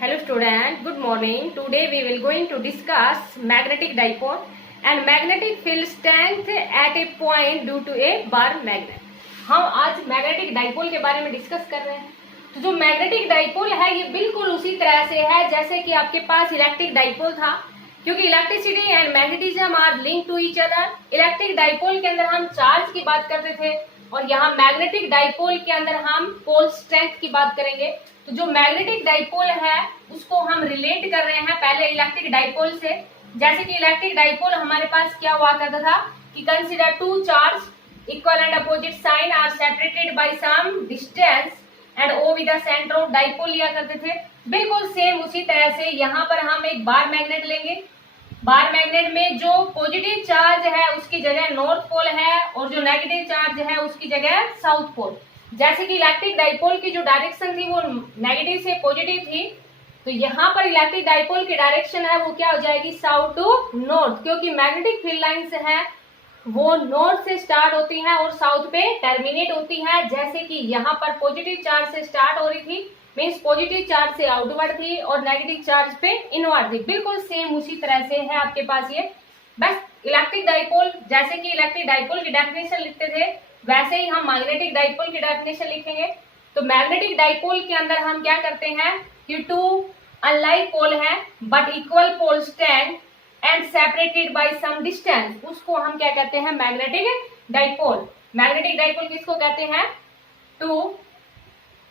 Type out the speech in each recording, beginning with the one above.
Hello student, good morning. Today we will going to discuss magnetic dipole and magnetic field strength at a point due to a bar magnet. हम आज magnetic dipole के बारे में discuss कर रहे हैं। तो जो मैग्नेटिक डाइपोल है ये बिल्कुल उसी तरह से है जैसे कि आपके पास इलेक्ट्रिक डाइपोल था, क्योंकि electricity and magnetism are link to each other. Electric dipole के अंदर हम चार्ज की बात करते थे और यहाँ मैग्नेटिक डाइपोल के अंदर हम पोल स्ट्रेंथ की बात करेंगे। तो जो मैग्नेटिक डाइपोल है उसको हम रिलेट कर रहे हैं पहले इलेक्ट्रिक डाइपोल से। जैसे कि इलेक्ट्रिक डाइपोल हमारे पास क्या हुआ करता था कि consider two charge equal and opposite sign are separated by some distance and O with the centre of dipole लिया करते थे। बिल्कुल सेम उसी तरह से यहाँ पर हम एक बार मैग्नेट लेंगे। बार मैग्नेट में जो पॉजिटिव चार्ज है उसकी जगह नॉर्थ पोल है और जो नेगेटिव चार्ज है उसकी जगह साउथ पोल। जैसे कि इलेक्ट्रिक डाइपोल की जो डायरेक्शन थी वो नेगेटिव से पॉजिटिव थी, तो यहाँ पर इलेक्ट्रिक डाइपोल की डायरेक्शन है वो क्या हो जाएगी, साउथ टू नॉर्थ, क्योंकि मैग्नेटिक फील्ड लाइंस है वो नॉर्थ से स्टार्ट होती हैं और साउथ पे टर्मिनेट होती हैं। जैसे कि यहाँ पर पॉजिटिव चार्ज से स्टार्ट हो रही थी, मीन्स पॉजिटिव चार्ज से आउटवर्ड थी और नेगेटिव चार्ज पे इनवर्ड थी। बिल्कुल सेम उसी तरह से है आपके पास ये। बस इलेक्ट्रिक डाइपोल, जैसे कि इलेक्ट्रिक डाइपोल की डेफिनेशन लिखते थे वैसे ही हम मैग्नेटिक डाइपोल की डेफिनेशन लिखेंगे। तो मैग्नेटिक डाइपोल के अंदर हम क्या करते हैं कि टू अनलाइक पोल है but equal pole stand and separated by some distance, उसको हम क्या कहते हैं, मैग्नेटिक डाइपोल। मैग्नेटिक डाइपोल किसको कहते हैं, two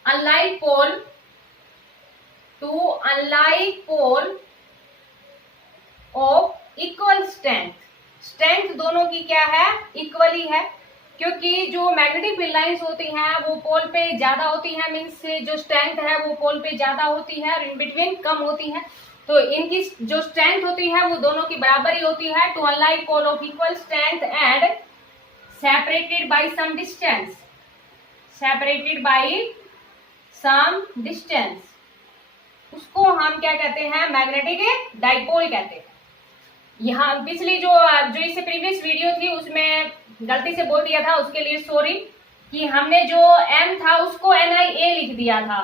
unlike pole of equal strength. Strength दोनों की क्या है, इक्वली है, क्योंकि जो मैग्नेटिक फील्ड लाइंस होती हैं वो पोल पे ज्यादा होती हैं, मीन्स जो स्ट्रेंथ है वो पोल पे ज्यादा होती है और इन बिटवीन कम होती है। तो इनकी जो स्ट्रेंथ होती है वो दोनों की बराबर ही होती है। Two unlike pole of equal strength and separated by some distance, separated by some distance, उसको हम क्या कहते हैं, मैग्नेटिक डाइपोल कहते हैं। यहाँ पिछली जो इससे प्रीवियस वीडियो थी उसमें गलती से बोल दिया था, उसके लिए सॉरी, कि हमने जो M था उसको NiA लिख दिया था।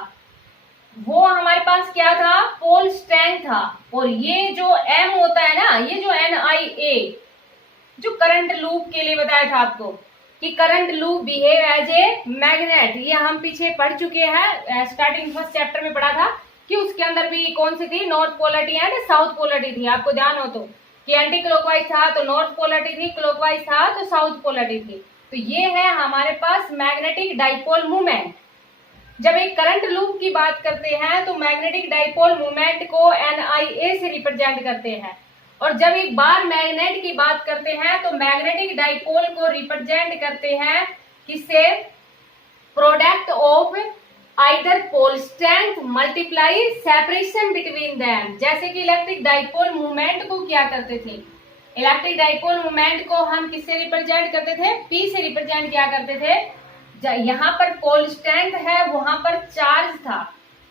वो हमारे पास क्या था, पोल स्ट्रेंथ था, और ये जो M होता है ना, ये जो NiA जो करंट लूप के लिए बताया था आपको कि current loop behave as a magnet, ये हम पीछे पढ़ चुके हैं, स्टार्टिंग फर्स्ट चैप्टर में पढ़ा था कि उसके अंदर भी कौन सी थी, north polarity and south polarity थी। आपको ध्यान हो तो कि एंटी क्लॉकवाइज था तो नॉर्थ पोलरिटी थी, क्लॉकवाइज था तो साउथ पोलरिटी थी। तो ये है हमारे पास मैग्नेटिक डाइपोल मूवमेंट। जब एक करंट लूप की बात करते हैं तो मैग्नेटिक डाइपोल मूवमेंट को NiA से रिप्रेजेंट करते हैं, और जब एक बार मैग्नेट की बात करते हैं तो मैग्नेटिक डाइपोल को रिप्रेजेंट करते हैं किससे, product of either pole strength multiply separation between them. जैसे कि इलेक्ट्रिक डाइपोल मूवमेंट को क्या करते थे, इलेक्ट्रिक डाइपोल मूवमेंट को हम किससे रिप्रेजेंट करते थे, P से रिप्रेजेंट किया करते थे। यहाँ पर पोल स्ट्रेंथ है, वहां पर चार्ज था,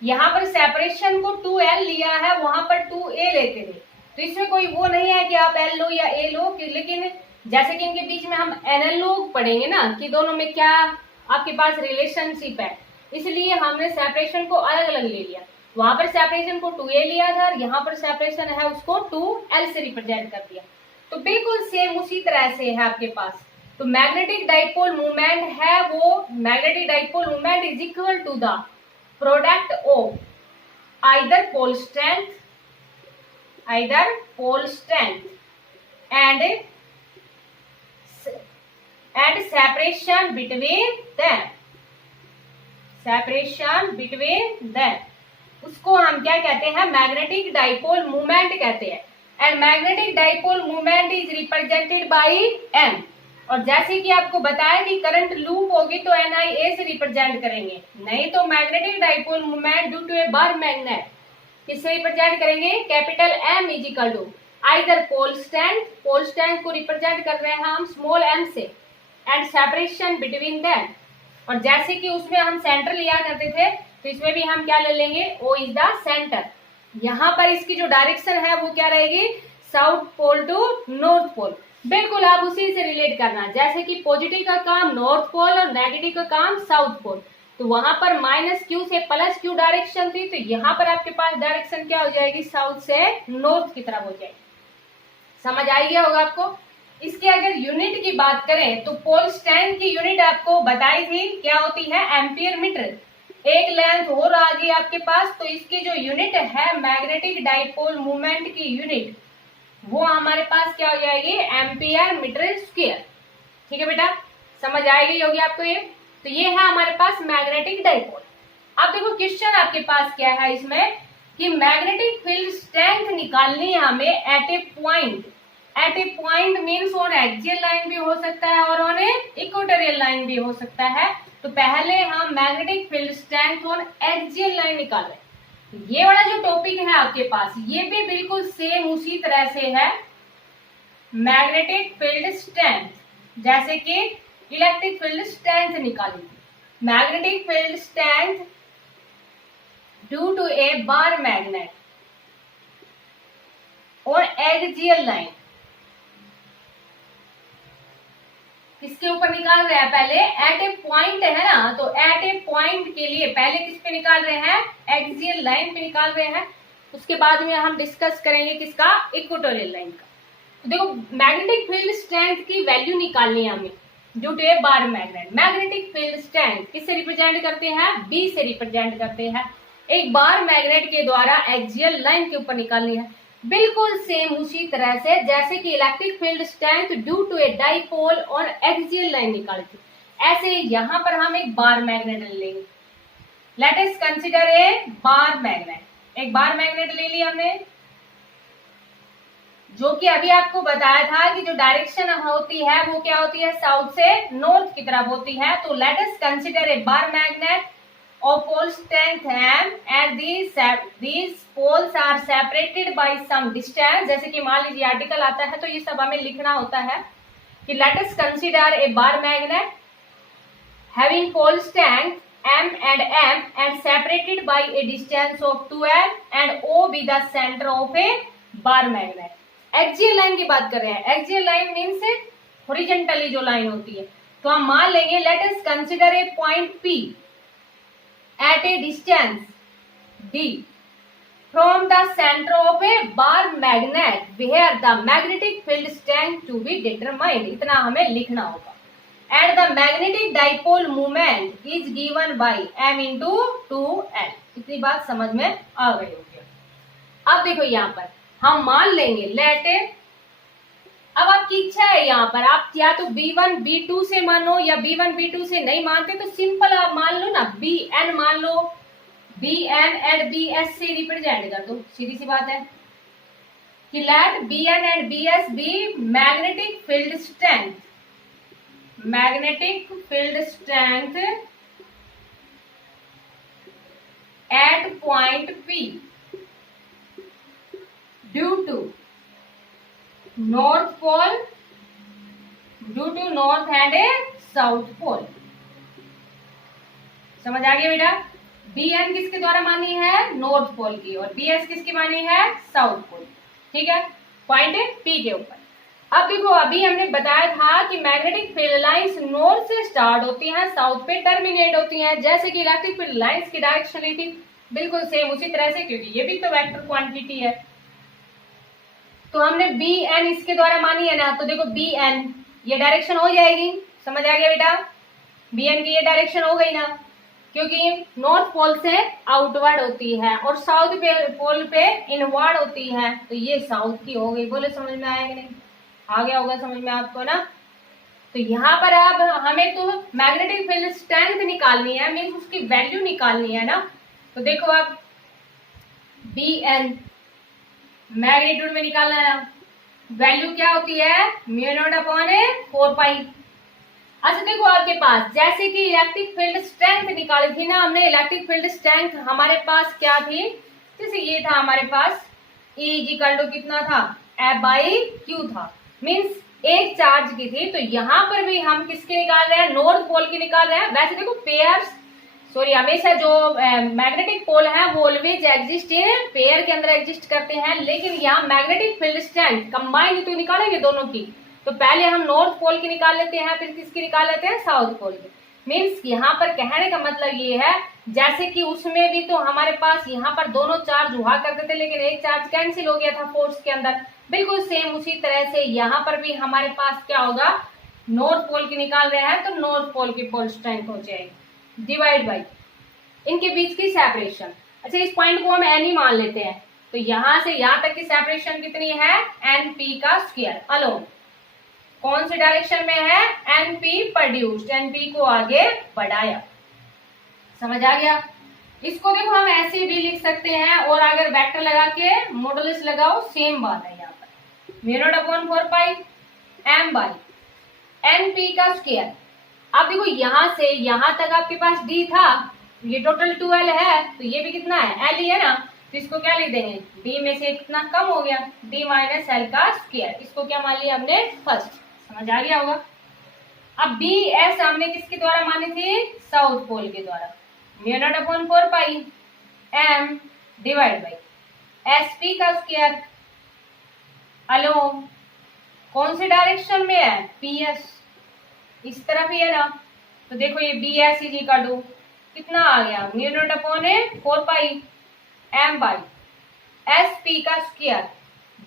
यहाँ पर सेपरेशन को 2L लिया है, वहां पर 2A लेते थे। तो इसमें कोई वो नहीं है कि आप L लो या A लो, लेकिन जैसे कि इनके बीच में हम NL लोग पढ़ेंगे ना कि दोनों में क्या आपके पास रिलेशनशिप है, इसलिए हमने सेपरेशन को अलग अलग ले लिया। वहां पर सेपरेशन को 2A लिया था, यहाँ पर सेपरेशन है उसको 2L से रिप्रेजेंट कर दिया। तो बिल्कुल सेम उसी तरह से है आपके पास। तो मैग्नेटिक डाइपोल मूवमेंट है वो, magnetic dipole movement is equal to the product of either pole strength and separation between them, उसको हम क्या कहते हैं, मैग्नेटिक डाइपोल मूवमेंट कहते हैं। And magnetic dipole movement is represented by M। और जैसे कि आपको बताया कि करंट लूप होगी तो NiA से रिप्रेजेंट करेंगे, नहीं तो magnetic dipole movement due to a bar magnet किससे रिप्रेजेंट करेंगे, capital M is equal to either pole strength को रिप्रेजेंट कर रहे हैं हम स्मॉल m से, एंड सेपरेशन बिटवीन देम। और जैसे कि उसमें हम सेंटर लिया करते थे तो इसमें भी हम क्या ले लेंगे, O इज द सेंटर। यहाँ पर इसकी जो डायरेक्शन है वो क्या रहेगी, south pole to north pole. बिल्कुल आप उसी से रिलेट करना, जैसे कि पॉजिटिव का काम नॉर्थ पोल और नेगेटिव का काम साउथ पोल। तो वहां पर -q से +q डायरेक्शन थी, तो यहाँ पर आपके पास डायरेक्शन क्या हो जाएगी, साउथ से नॉर्थ की तरफ हो जाएगी। समझ आ गया होगा आपको। इसके अगर यूनिट की बात करें तो पोल स्टैंड की यूनिट आपको बताई थी, क्या होती है, एम्पियर मीटर। एक लेंथ और आ गई आपके पास, तो इसकी जो यूनिट है मैग्नेटिक डाइपोल मूवमेंट की यूनिट, वो हमारे पास क्या हो जाएगी, एम्पियर मीटर स्क्वायर। ठीक है बेटा, समझ आएगी होगी आपको ये। तो ये है हमारे पास मैग्नेटिक डाइपोल। अब देखो क्वेश्चन आपके पास क्या है इसमें, कि मैग्नेटिक फील्ड स्ट्रेंथ निकालनी है हमें at a point. At a point means on axial line भी हो सकता है और ऑन इक्वेटोरियल लाइन भी हो सकता है। तो पहले हम magnetic field strength on axial line निकाल रहे हैं। ये वाला जो टॉपिक है आपके पास, ये भी बिल्कुल सेम उसी तरह से है, मैग्नेटिक फील्ड स्ट्रेंथ, जैसे कि इलेक्ट्रिक फील्ड स्ट्रेंथ निकाली थी। Magnetic field strength due to a bar magnet और एक्सियल लाइन, किसके ऊपर निकाल रहे हैं, पहले एट ए पॉइंट है ना, तो एट ए पॉइंट के लिए पहले किस पे निकाल रहे हैं, एक्सियल लाइन पे निकाल रहे हैं। उसके बाद में हम डिस्कस करेंगे किसका, इक्वेटोरियल लाइन का। तो देखो मैग्नेटिक फील्ड स्ट्रेंथ की वैल्यू निकालनी है हमें due to a bar magnet. Magnetic field strength किससे रिप्रेजेंट करते हैं, बी से रिप्रेजेंट करते हैं। एक बार मैग्नेट के द्वारा एक्सियल लाइन के ऊपर निकालनी है, बिल्कुल सेम उसी तरह से जैसे कि electric field strength due to a dipole और एक्सियल लाइन निकाली थी, ऐसे यहाँ पर हम एक बार मैग्नेट ले लेंगे। Let us consider a bar magnet. एक बार मैग्नेट ले लिया हमने, जो कि अभी आपको बताया था कि जो डायरेक्शन होती है वो क्या होती है, साउथ से नॉर्थ की तरफ होती है। तो let us consider a bar magnet of pole strength m and these poles are separated by some distance। जैसे कि मान लीजिए आर्टिकल आता है तो ये सब हमें लिखना होता है कि let us consider a bar magnet having pole strength m and separated by a distance of 2l and O be the center of a bar magnet। Axial line की बात कर रहे हैं। एक्सियल लाइन मीन्स हॉरिजॉन्टली जो line होती है, तो हम मान लेंगे let us consider a point P at a distance d from the center of a bar magnet where the magnetic field strength to be determined। इतना हमें लिखना होगा। and the magnetic dipole moment is given by m into 2l। इतनी बात समझ में आ गई होगी। अब देखो यहाँ पर हम मान लेंगे लेट, अब आपकी इच्छा है यहाँ पर आप या तो B1 B2 से मानो या B1 B2 से नहीं मानते तो सिंपल आप मान लो ना, BN मान लो, BN एंड BS से रिप्रेजेंट कर दो, सीधी सी बात है कि let BN and BS be magnetic field strength, magnetic field strength at point P due to north pole, due to north and a south pole. समझ आ गया बेटा। BN किसके द्वारा मानी है, नॉर्थ पोल की, और BS किसकी मानी है, साउथ पोल। ठीक है, पॉइंट P के ऊपर। अब देखो अभी हमने बताया था कि मैग्नेटिक फील्ड लाइंस नॉर्थ से स्टार्ट होती हैं, साउथ पे टर्मिनेट होती हैं, जैसे कि इलेक्ट्रिक फील्ड लाइंस की डायरेक्शन ली थी, बिल्कुल सेम उसी तरह से, क्योंकि ये भी तो वेक्टर क्वांटिटी है। तो हमने BN इसके द्वारा मानी है ना, तो देखो BN ये डायरेक्शन हो जाएगी। समझ आ गया बेटा, BN की ये डायरेक्शन हो गई ना, क्योंकि नॉर्थ पोल से आउटवर्ड होती है और साउथ पोल पे इनवर्ड होती है, तो ये साउथ की हो गई। बोले समझ में आया कि नहीं, आ गया होगा समझ में आपको ना। तो यहाँ पर अब हमें तो मैग्नेटिक फील्ड स्ट्रेंथ निकालनी है, मीन्स उसकी वैल्यू निकालनी है ना। तो देखो आप BN मैग्नीट्यूड में निकालना है, वैल्यू क्या होती है, μ0/4π। अच्छा देखो आपके पास जैसे कि इलेक्ट्रिक फील्ड स्ट्रेंथ निकाली थी ना हमने, इलेक्ट्रिक फील्ड स्ट्रेंथ हमारे पास क्या थी, जैसे ये था हमारे पास E इक्वल टू कितना था, F/Q था, मीन्स एक चार्ज की थी। तो यहाँ पर भी हम किसके निकाल रहे हैं, नॉर्थ पोल की निकाल रहे हैं। वैसे देखो पेयर्स हमेशा जो मैग्नेटिक पोल है वो ऑलवेज एग्जिस्ट इन पेयर के अंदर एग्जिस्ट करते हैं, लेकिन यहाँ मैग्नेटिक फील्ड स्ट्रेंथ कंबाइंड तो निकालेंगे दोनों की। तो पहले हम नॉर्थ पोल की निकाल लेते हैं, फिर किसकी निकाल लेते हैं, साउथ पोल की। मीन्स यहाँ पर कहने का मतलब ये है जैसे कि उसमें भी तो हमारे पास यहाँ पर दोनों चार्ज हुआ करते थे लेकिन एक चार्ज कैंसिल हो गया था फोर्स के अंदर, बिल्कुल सेम उसी तरह से यहाँ पर भी हमारे पास क्या होगा, नॉर्थ पोल की निकाल रहे हैं तो नॉर्थ पोल की पोल स्ट्रेंथ हो जाएगी डिवाइड बाई इनके बीच की सेपरेशन। अच्छा इस पॉइंट को हम एन ही मान लेते हैं, तो यहां से यहां तक की सेपरेशन कितनी है, एन पी का स्क्वायर अलोन, कौन से डायरेक्शन में है, N P produced, N P को आगे बढ़ाया। समझ आ गया। इसको देखो हम ऐसे भी लिख सकते हैं और अगर वेक्टर लगा के मॉडुलस लगाओ सेम बात है यहाँ पर, mu naught upon 4 pi M by N P का स्क्वायर। अब देखो यहां से यहां तक आपके पास डी था, ये टोटल 2L है तो ये भी कितना है, L ही है ना, तो इसको क्या लिख देंगे, D में से कितना कम हो गया, D माइनस L का स्क्वायर, इसको क्या मान लिया हमने फर्स्ट। समझ आ गया होगा। अब बी एस हमने किसके द्वारा माने थे, साउथ पोल के द्वारा, mu naught upon 4 pi M divide by S P का स्क्वायर अलोन, कौन सी डायरेक्शन में है, पी एस, इस तरफ ही है ना, तो देखो ये B S is equal to कितना आ गया, mu naught upon 4 pi M by S P का स्क्वायर,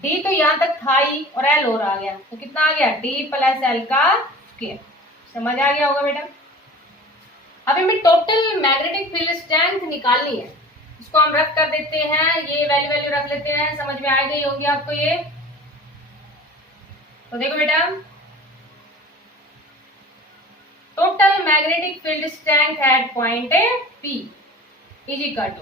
डी तो यहां तक था ही और एल और आ गया तो कितना आ गया, डी प्लस एल का स्क्वायर। समझ आ गया होगा बेटा। अब हमें टोटल मैग्नेटिक फील्ड स्ट्रेंथ निकालनी है, इसको हम रख कर देते हैं, ये वैल्यू रख लेते हैं, समझ में आ गई होगी आपको ये। तो देखो बेटा total magnetic field strength at point P is equal to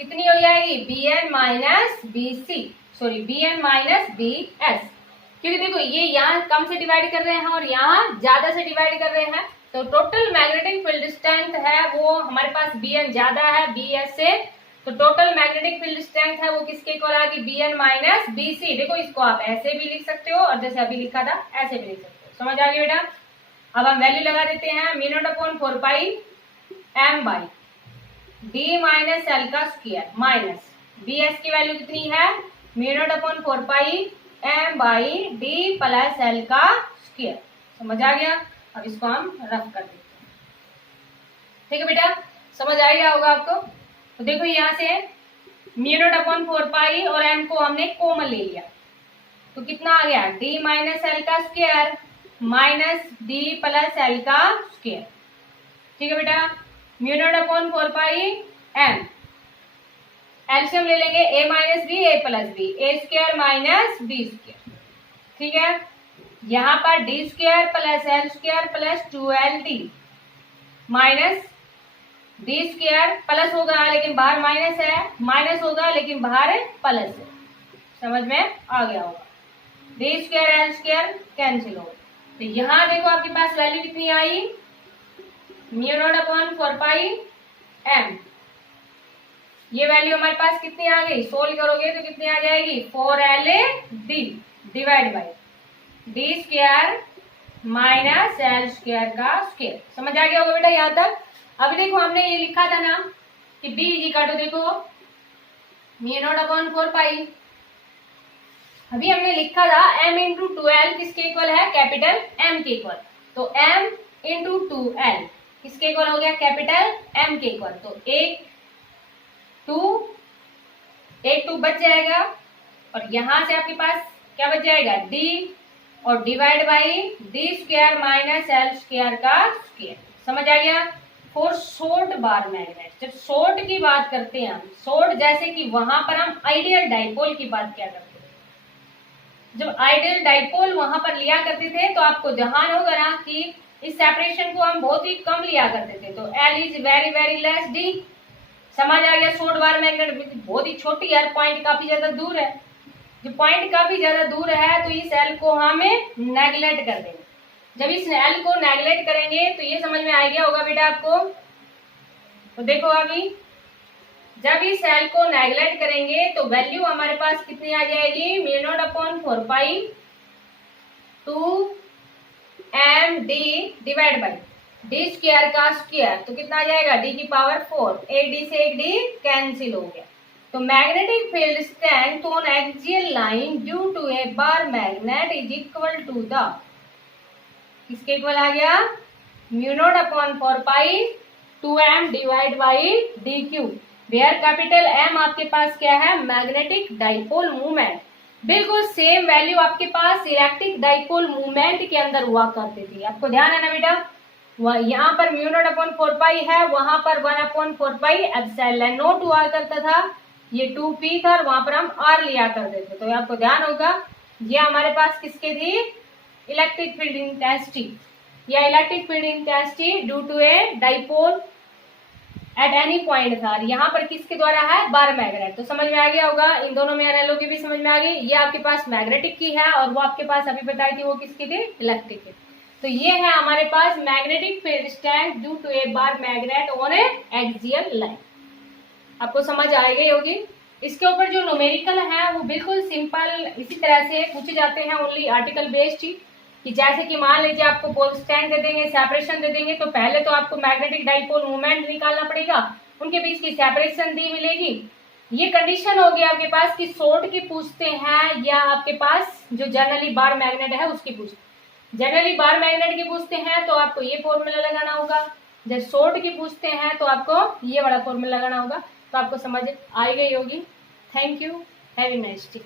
कितनी हो जाएगी, Bn minus BC, sorry Bn minus BS, क्योंकि देखो ये यहाँ कम से डिवाइड कर रहे हैं और यहाँ ज्यादा से डिवाइड कर रहे हैं, तो टोटल मैग्नेटिक फील्ड स्ट्रेंथ है वो हमारे पास Bn ज्यादा है BS से, तो टोटल मैग्नेटिक फील्ड स्ट्रेंथ है वो किसके इक्वल आएगी, Bn माइनस BC। देखो इसको आप ऐसे भी लिख सकते हो और जैसे अभी लिखा था ऐसे भी लिख सकते हो। समझ आ गया बेटा। अब हम वैल्यू लगा देते हैं, mu naught upon 4 pi M by D minus L का स्क्वायर माइनस बी एस की वैल्यू कितनी है, mu naught upon 4 pi M by D plus L का स्क्वायर। समझ आ गया। अब इसको हम रफ कर देते हैं, ठीक है बेटा, समझ आ गया होगा आपको। तो देखो यहाँ से म्यू नॉट अपॉन 4 पाई और एम को हमने कॉमन ले लिया तो कितना आ गया, डी माइनस एल का square minus D plus L का स्क्वायर, ठीक है बेटा। Mu naught upon 4 pi M, LCM ले लेंगे, ए माइनस बी ए प्लस बी, ए स्क्वायर माइनस बी स्क्वायर, ठीक है। यहाँ पर D square plus L square plus 2LD minus D square plus होगा लेकिन बाहर माइनस है, माइनस होगा लेकिन बाहर प्लस है। समझ में आ गया होगा। D square L square cancel होगा, तो यहाँ देखो आपके पास वैल्यू कितनी आई, mu naught upon 4 pi M, ये वैल्यू हमारे पास कितनी आ गई, सोल्व करोगे तो कितनी आ जाएगी, 4LD divide by D square minus L square का स्क्वायर। समझ आ गया होगा बेटा यहाँ तक। अभी देखो हमने ये लिखा था ना कि बी इज इक्वल टू, देखो म्यू नॉट अपॉन 4 पाई, अभी हमने लिखा था m इंटू 2L किसके इक्वल है, कैपिटल M के इक्वल, तो m इंटू 2L किसके इक्वल हो गया, कैपिटल M के इक्वल, तो एक टू बच जाएगा और यहां से आपके पास क्या बच जाएगा, d और divide by D square minus L square का स्क्वायर। समझ आ गया। फॉर शॉर्ट बार मैग्नेट, जब शॉर्ट की बात करते हैं हम, शॉर्ट जैसे कि वहां पर हम आइडियल डाइपोल की बात क्या करते हैं, जब आइडियल डाइपोल वहां पर लिया करते थे तो आपको ध्यान होगा ना कि इस सेपरेशन को हम बहुत ही कम लिया करते थे, तो L is very very less D। समझ आ गया। शॉर्ट बार मैग्नेट बहुत ही छोटी है, पॉइंट काफी ज्यादा दूर है, जो पॉइंट काफी ज्यादा दूर है तो इस L को हमें नेगलेक्ट कर देंगे। जब इस L को नेगलेक्ट करेंगे तो ये समझ में आ गया होगा बेटा आपको। तो देखो अभी जब इस L को नेगलेक्ट करेंगे तो वैल्यू हमारे पास कितनी आ जाएगी, mu naught upon 4 pi 2MD divide by D square का स्क्वायर, तो कितना आ जाएगा, D की पावर 4, एक D से एक D कैंसिल हो गया। तो magnetic field strength on axial line due to a bar magnet is equal to the, किसके इक्वल आ गया, mu naught upon 4 pi 2m divide by D cube, where capital M आपके पास क्या है, मैग्नेटिक डाइपोल मूवमेंट। बिल्कुल same value आपके पास इलेक्ट्रिक डाइपोल मूवमेंट के अंदर हुआ करती थी। आपको ध्यान है ना बेटा, यहाँ पर म्यू नॉट अपॉन 4 पाई है, वहां पर 1 अपॉन 4 पाई एप्सिलॉन नॉट हुआ करता था, ये 2p था और वहां पर हम r लिया करते थे। तो आपको ध्यान होगा ये हमारे पास किसके थी, इलेक्ट्रिक फील्ड इंटेंसिटी या electric field intensity due to a dipole at any point था। यहाँ पर किसके द्वारा है, बार मैग्नेट। तो समझ में आ गया होगा, इन दोनों में एनालॉजी भी समझ में आ गई। ये आपके पास मैग्नेटिक की है और वो आपके पास अभी बताई थी वो किसकी थी, इलेक्ट्रिक की। तो ये है हमारे पास magnetic field strength due to a bar magnet on a axial line. आपको समझ आ गई होगी। इसके ऊपर जो न्यूमेरिकल है वो बिल्कुल सिंपल इसी तरह से पूछे जाते हैं, ओनली आर्टिकल बेस्ड ही। कि जैसे कि मान लीजिए आपको पोल स्ट्रेंथ दे देंगे, सेपरेशन दे देंगे, तो पहले तो आपको मैग्नेटिक डाइपोल मूवमेंट निकालना पड़ेगा, उनके बीच की सेपरेशन दी मिलेगी। ये कंडीशन होगी आपके पास कि शॉर्ट की पूछते हैं या आपके पास जो जनरली बार मैग्नेट है उसकी पूछते। जनरली बार मैग्नेट की पूछते हैं तो आपको ये फॉर्मूला लगाना होगा, जब शॉर्ट की पूछते हैं तो आपको ये वाला फॉर्मूला लगाना होगा। तो आपको समझ आ गई होगी। Thank you, have a nice day.